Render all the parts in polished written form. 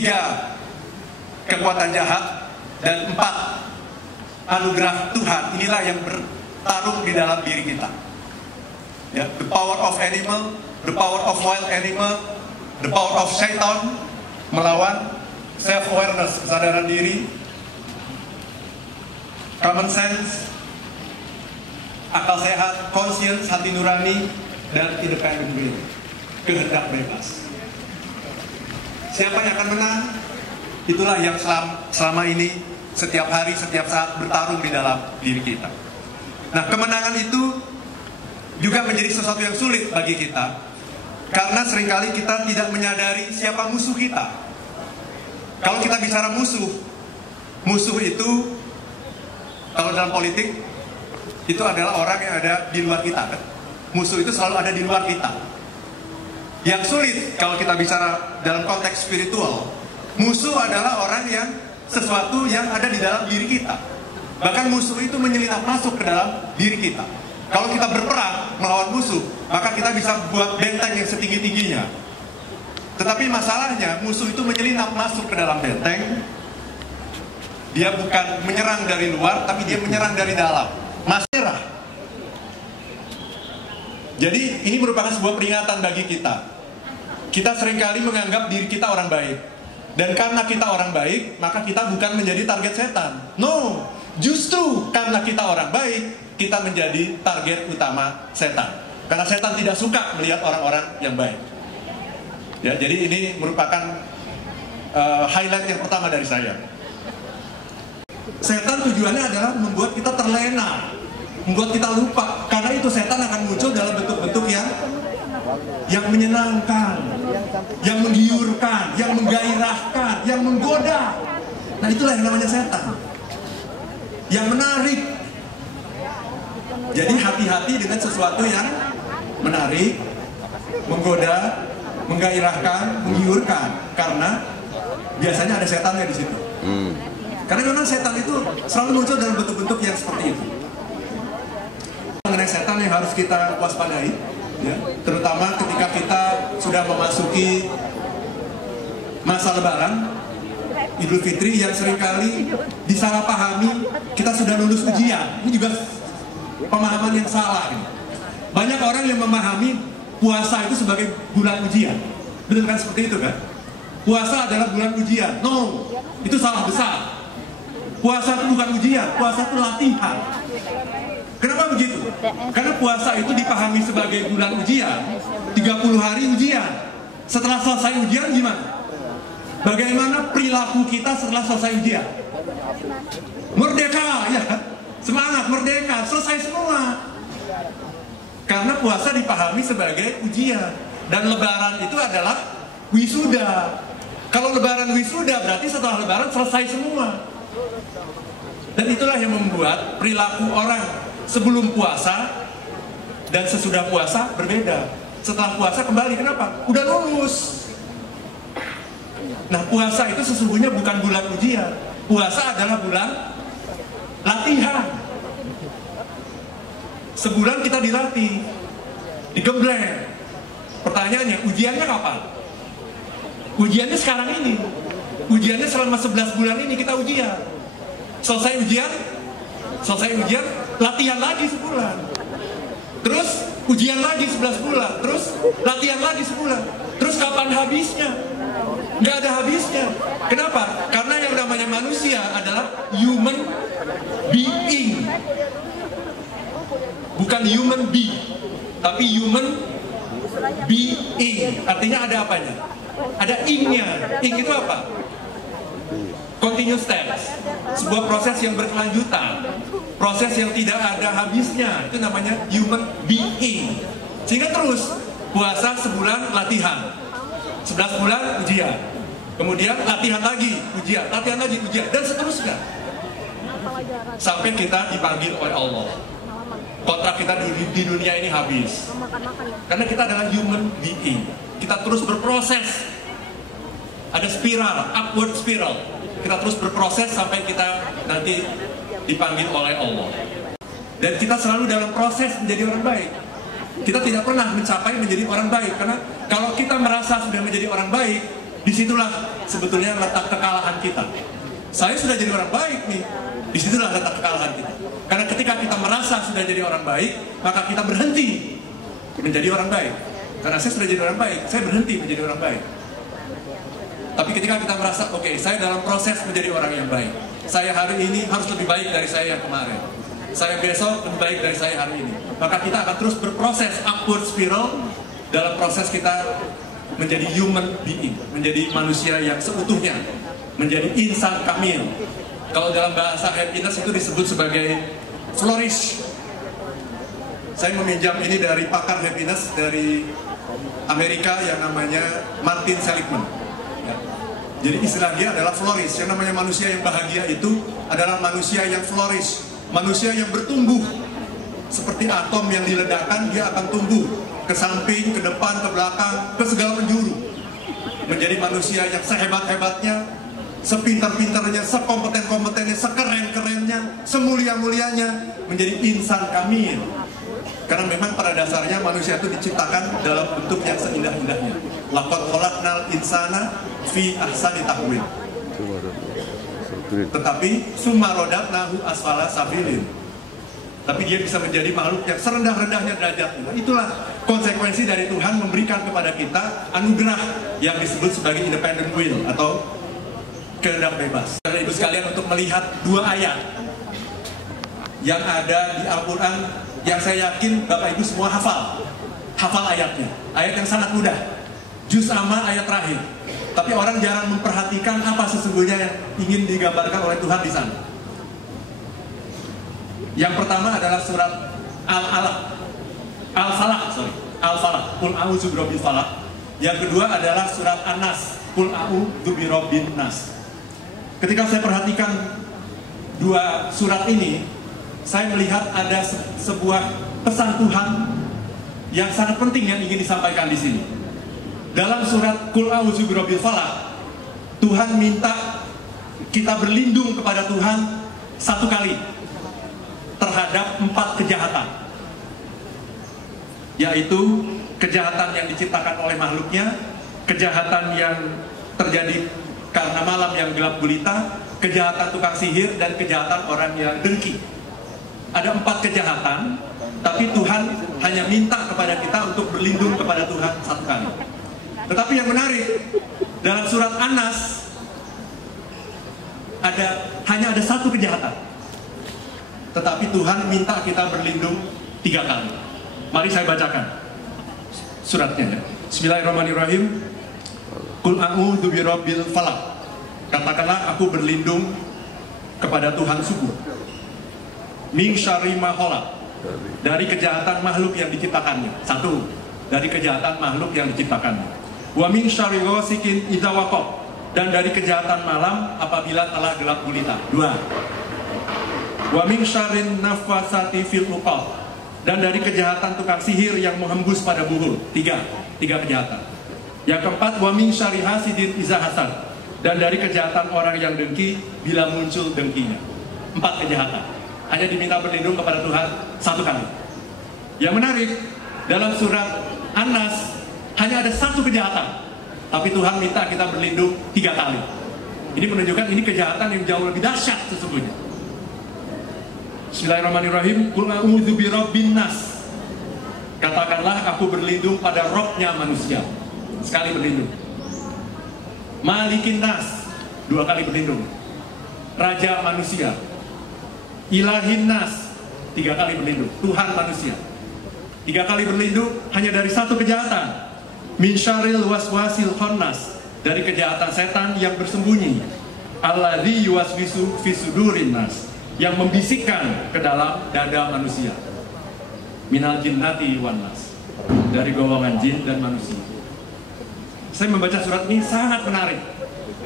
3 kekuatan jahat, dan 4 anugerah Tuhan. Inilah yang bertarung di dalam diri kita. Ya, the power of animal, the power of wild animal, the power of Satan melawan self-awareness, kesadaran diri, common sense, akal sehat, conscience, hati nurani, dan independent will, kehendak bebas. Siapa yang akan menang? Itulah yang selama ini setiap hari, setiap saat bertarung di dalam diri kita. Nah, kemenangan itu juga menjadi sesuatu yang sulit bagi kita, karena seringkali kita tidak menyadari siapa musuh kita. Kalau kita bicara musuh itu, kalau dalam politik, itu adalah orang yang ada di luar kita, kan? Musuh itu selalu ada di luar kita. Yang sulit kalau kita bicara dalam konteks spiritual, musuh adalah orang yang sesuatu yang ada di dalam diri kita. Bahkan musuh itu menyelinap masuk ke dalam diri kita. Kalau kita berperang melawan musuh, maka kita bisa buat benteng yang setinggi-tingginya. Tetapi masalahnya, musuh itu menyelinap masuk ke dalam benteng. Dia bukan menyerang dari luar, tapi dia menyerang dari dalam. Merah. Jadi ini merupakan sebuah peringatan bagi kita. Kita seringkali menganggap diri kita orang baik. Dan karena kita orang baik, maka kita bukan menjadi target setan. No, justru karena kita orang baik, kita menjadi target utama setan. Karena setan tidak suka melihat orang-orang yang baik. Ya, jadi ini merupakan highlight yang pertama dari saya. Setan tujuannya adalah membuat kita terlena, membuat kita lupa. Karena itu setan akan muncul dalam bentuk-bentuk yang menyenangkan, yang menggiurkan, yang menggairahkan, yang menggoda. Nah, itulah yang namanya setan, yang menarik. Jadi hati-hati dengan sesuatu yang menarik, menggoda, menggairahkan, menggiurkan, karena biasanya ada setannya di situ. Karena memang setan itu selalu muncul dalam bentuk-bentuk yang seperti itu. Mengenai setan yang harus kita waspadai, ya, terutama ketika kita sudah memasuki masa Lebaran, Idul Fitri, yang seringkali disalahpahami kita sudah lulus ujian. Ini juga pemahaman yang salah. Banyak orang yang memahami puasa itu sebagai bulan ujian. Benar kan seperti itu kan? Puasa adalah bulan ujian. No, itu salah besar. Puasa itu bukan ujian, puasa itu latihan. Kenapa begitu? Karena puasa itu dipahami sebagai bulan ujian, 30 hari ujian. Setelah selesai ujian gimana? Bagaimana perilaku kita setelah selesai ujian? Merdeka, ya, semangat, merdeka, selesai semua. Karena puasa dipahami sebagai ujian. Dan Lebaran itu adalah wisuda. Kalau Lebaran wisuda, berarti setelah Lebaran selesai semua. Dan itulah yang membuat perilaku orang sebelum puasa dan sesudah puasa berbeda. Setelah puasa kembali, kenapa? Udah lulus. Nah, puasa itu sesungguhnya bukan bulan ujian. Puasa adalah bulan latihan. Sebulan kita dilatih, digembleng. Pertanyaannya, ujiannya kapan? Ujiannya sekarang ini. Ujiannya selama 11 bulan ini kita ujian. Selesai ujian, latihan lagi sebulan. Terus ujian lagi 11 bulan. Terus latihan lagi sebulan. Terus kapan habisnya? Nggak ada habisnya. Kenapa? Karena yang namanya manusia adalah human being. Bukan human being, tapi human being. Artinya ada apanya? Ada ing-nya. Ing itu apa? Continuous tense. Sebuah proses yang berkelanjutan, proses yang tidak ada habisnya. Itu namanya human being. Sehingga terus puasa sebulan latihan, 11 bulan ujian, kemudian latihan lagi ujian, latihan lagi ujian, dan seterusnya sampai kita dipanggil oleh Allah. Kontrak kita di dunia ini habis. Karena kita adalah human being. Kita terus berproses. Ada spiral, upward spiral. Kita terus berproses sampai kita nanti dipanggil oleh Allah. Dan kita selalu dalam proses menjadi orang baik. Kita tidak pernah mencapai menjadi orang baik. Karena kalau kita merasa sudah menjadi orang baik, Disitulah sebetulnya letak kekalahan kita. Saya sudah jadi orang baik nih. Disitulah letak kekalahan kita. Karena ketika kita merasa sudah jadi orang baik, maka kita berhenti menjadi orang baik. Karena saya sudah jadi orang baik, saya berhenti menjadi orang baik. Tapi ketika kita merasa, oke, saya dalam proses menjadi orang yang baik. Saya hari ini harus lebih baik dari saya yang kemarin. Saya besok lebih baik dari saya hari ini. Maka kita akan terus berproses upward spiral dalam proses kita menjadi human being, menjadi manusia yang seutuhnya, menjadi insan kamil. Kalau dalam bahasa happiness itu disebut sebagai flourish. Saya meminjam ini dari pakar happiness dari Amerika yang namanya Martin Seligman. Ya. Jadi istilah dia adalah flourish. Yang namanya manusia yang bahagia itu adalah manusia yang flourish, manusia yang bertumbuh. Seperti atom yang diledakkan, dia akan tumbuh ke samping, ke depan, ke belakang, ke segala penjuru. Menjadi manusia yang sehebat-hebatnya, sepintar-pintarnya, sekompeten-kompetennya, sekeren-kerennya, semulia-mulianya, menjadi insan kamil. Karena memang pada dasarnya manusia itu diciptakan dalam bentuk yang seindah-indahnya. Laqad khalaqnal insana fi ahsani taqwim. Tetapi summa radadnahu asfala safilin. Tapi dia bisa menjadi makhluk yang serendah-rendahnya derajatnya. Itulah konsekuensi dari Tuhan memberikan kepada kita anugerah yang disebut sebagai independent will atau kehendak bebas. Ibu sekalian, untuk melihat dua ayat yang ada di Al-Quran yang saya yakin Bapak Ibu semua hafal ayatnya. Ayat yang sangat mudah, juz amma ayat terakhir. Tapi orang jarang memperhatikan apa sesungguhnya yang ingin digambarkan oleh Tuhan di sana. Yang pertama adalah surat Al-Falaq, Qul a'udzu birabbil falaq. Yang kedua adalah surat An-Nas, Qul a'udzu birabbin nas. Ketika saya perhatikan dua surat ini, saya melihat ada sebuah pesan Tuhan yang sangat penting yang ingin disampaikan di sini. Dalam surat Qul a'udzu birabbil falaq, Tuhan minta kita berlindung kepada Tuhan satu kali terhadap 4 kejahatan, yaitu kejahatan yang diciptakan oleh makhluknya, kejahatan yang terjadi karena malam yang gelap gulita, kejahatan tukang sihir, dan kejahatan orang yang dengki. Ada 4 kejahatan, tapi Tuhan hanya minta kepada kita untuk berlindung kepada Tuhan satu kali. Tetapi yang menarik, dalam surat An-Nas hanya ada 1 kejahatan, tetapi Tuhan minta kita berlindung 3 kali. Mari saya bacakan suratnya ya. Bismillahirrahmanirrahim. Qul a'udzu birabbil falaq. Katakanlah, aku berlindung kepada Tuhan subuh. Min syarri ma khalaq. Dari kejahatan makhluk yang diciptakannya. 1. Dari kejahatan makhluk yang diciptakannya. Wa min syarri ghasikin idza waqab. Dan dari kejahatan malam apabila telah gelap gulita. 2. Wa min syarrin nafasati fil uqad. Dan dari kejahatan tukang sihir yang menghembus pada buhul. 3 kejahatan. Yang keempat, wa min syarri hasidin iza hasad. Dan dari kejahatan orang yang dengki bila muncul dengkinya. 4 kejahatan. Hanya diminta berlindung kepada Tuhan 1 kali. Yang menarik, dalam surat An-Nas hanya ada 1 kejahatan, tapi Tuhan minta kita berlindung 3 kali. Ini menunjukkan ini kejahatan yang jauh lebih dahsyat sesungguhnya. Bismillahirrahmanirrahim. Qul a'udzu birabbin nas. Katakanlah, aku berlindung pada Robnya manusia. Sekali berlindung. Malikin nas. 2 kali berlindung. Raja manusia. Ilahin nas. 3 kali berlindung. Tuhan manusia. 3 kali berlindung hanya dari 1 kejahatan. Min syarril waswasil khannas. Dari kejahatan setan yang bersembunyi. Alladzi yuwaswisu fi sudurin nas. Yang membisikkan ke dalam dada manusia. Minal jinnati wan nas. Dari golongan jin dan manusia. Saya membaca surat ini sangat menarik.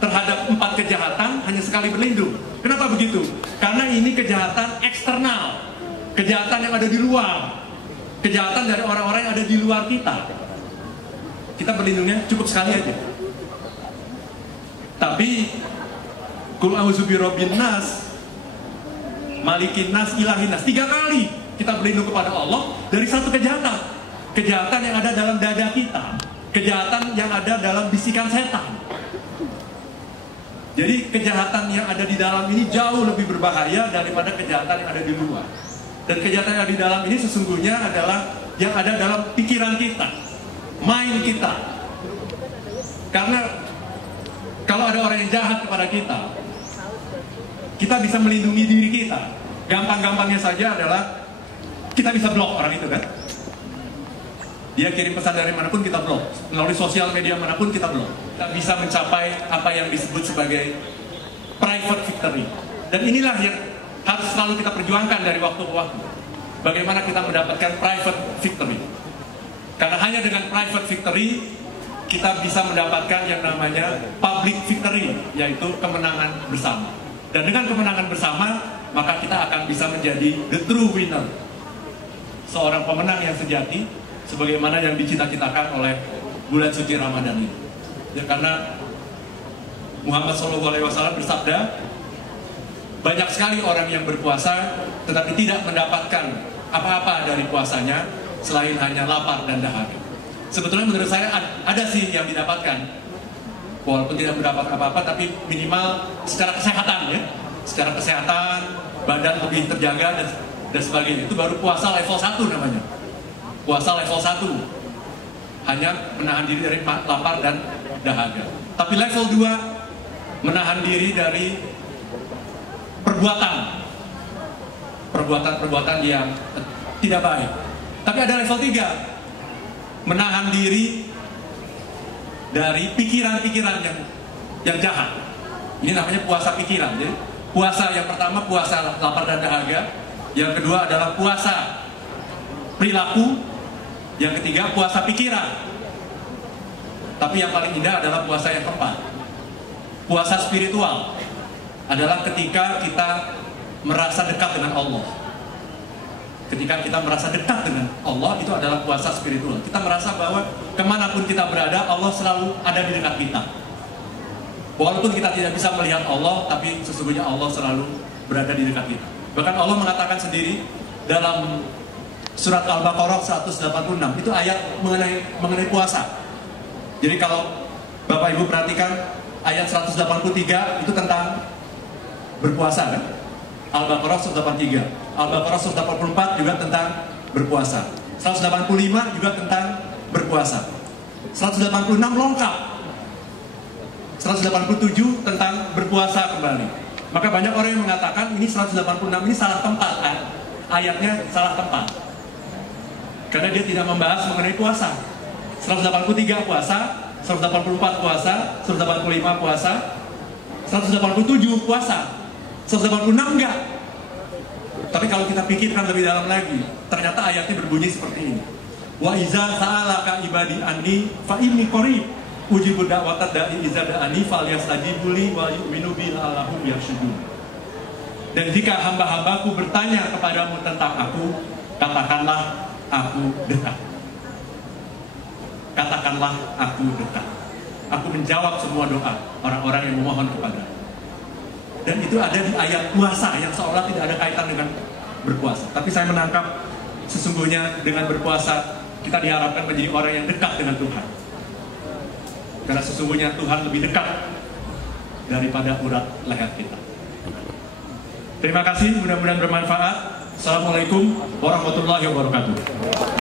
Terhadap 4 kejahatan hanya sekali berlindung. Kenapa begitu? Karena ini kejahatan eksternal, kejahatan yang ada di luar, kejahatan dari orang-orang yang ada di luar kita. Kita berlindungnya cukup sekali aja. Tapi Qul a'udzu birabbin nas, Malikin nas, Ilahin nas, 3 kali kita berlindung kepada Allah dari 1 kejahatan. Kejahatan yang ada dalam dada kita, kejahatan yang ada dalam bisikan setan. Jadi kejahatan yang ada di dalam ini jauh lebih berbahaya daripada kejahatan yang ada di luar. Dan kejahatan yang ada di dalam ini sesungguhnya adalah yang ada dalam pikiran kita, mind kita. Karena kalau ada orang yang jahat kepada kita bisa melindungi diri kita. Gampang-gampangnya saja adalah kita bisa blok orang itu kan. Dia kirim pesan dari manapun kita blok, melalui sosial media manapun kita blok. Kita bisa mencapai apa yang disebut sebagai private victory. Dan inilah yang harus selalu kita perjuangkan dari waktu ke waktu. Bagaimana kita mendapatkan private victory. Karena hanya dengan private victory kita bisa mendapatkan yang namanya public victory, yaitu kemenangan bersama. Dan dengan kemenangan bersama, maka kita akan bisa menjadi the true winner. Seorang pemenang yang sejati, sebagaimana yang dicita-citakan oleh bulan suci Ramadan ini. Ya, karena Muhammad SAW bersabda, banyak sekali orang yang berpuasa tetapi tidak mendapatkan apa-apa dari puasanya selain hanya lapar dan dahaga. Sebetulnya menurut saya ada sih yang didapatkan, walaupun tidak mendapat apa-apa, tapi minimal secara kesehatan ya, secara kesehatan, badan lebih terjaga dan sebagainya. Itu baru puasa level 1 namanya. Puasa level 1 hanya menahan diri dari lapar dan dahaga. Tapi level 2 menahan diri dari perbuatan yang tidak baik. Tapi ada level 3, menahan diri dari pikiran-pikiran yang jahat. Ini namanya puasa pikiran. Jadi puasa yang pertama puasa lapar dan dahaga, yang kedua adalah puasa perilaku, yang ketiga puasa pikiran. Tapi yang paling indah adalah puasa yang keempat, puasa spiritual. Adalah ketika kita merasa dekat dengan Allah. Ketika kita merasa dekat dengan Allah, itu adalah puasa spiritual. Kita merasa bahwa kemanapun kita berada, Allah selalu ada di dekat kita. Walaupun kita tidak bisa melihat Allah, tapi sesungguhnya Allah selalu berada di dekat kita. Bahkan Allah mengatakan sendiri dalam surat Al-Baqarah 186, itu ayat mengenai puasa. Jadi kalau Bapak Ibu perhatikan, ayat 183 itu tentang berpuasa kan? Al-Baqarah 183, Al-Baqarah 184 juga tentang berpuasa, 185 juga tentang berpuasa, 186 lengkap, 187 tentang berpuasa kembali. Maka banyak orang yang mengatakan ini 186 ini salah tempat, ayatnya salah tempat, karena dia tidak membahas mengenai puasa. 183 puasa, 184 puasa, 185 puasa, 187 puasa, 186 enggak. Tapi kalau kita pikirkan lebih dalam lagi, ternyata ayatnya berbunyi seperti ini. Wa iza sa'alaka ibadi anni fa inni qarib ujibu da'watad da'i iza da'ani falyastajibu li wa yu'minu bi la'allahum yarshudun. Dan jika hamba-hambaku bertanya kepadamu tentang aku, katakanlah aku dekat. Katakanlah aku dekat. Aku menjawab semua doa orang-orang yang memohon kepada. Dan itu ada di ayat puasa yang seolah tidak ada kaitan dengan berpuasa. Tapi saya menangkap sesungguhnya dengan berpuasa kita diharapkan menjadi orang yang dekat dengan Tuhan. Karena sesungguhnya Tuhan lebih dekat daripada urat leher kita. Terima kasih, mudah-mudahan bermanfaat. Assalamualaikum warahmatullahi wabarakatuh.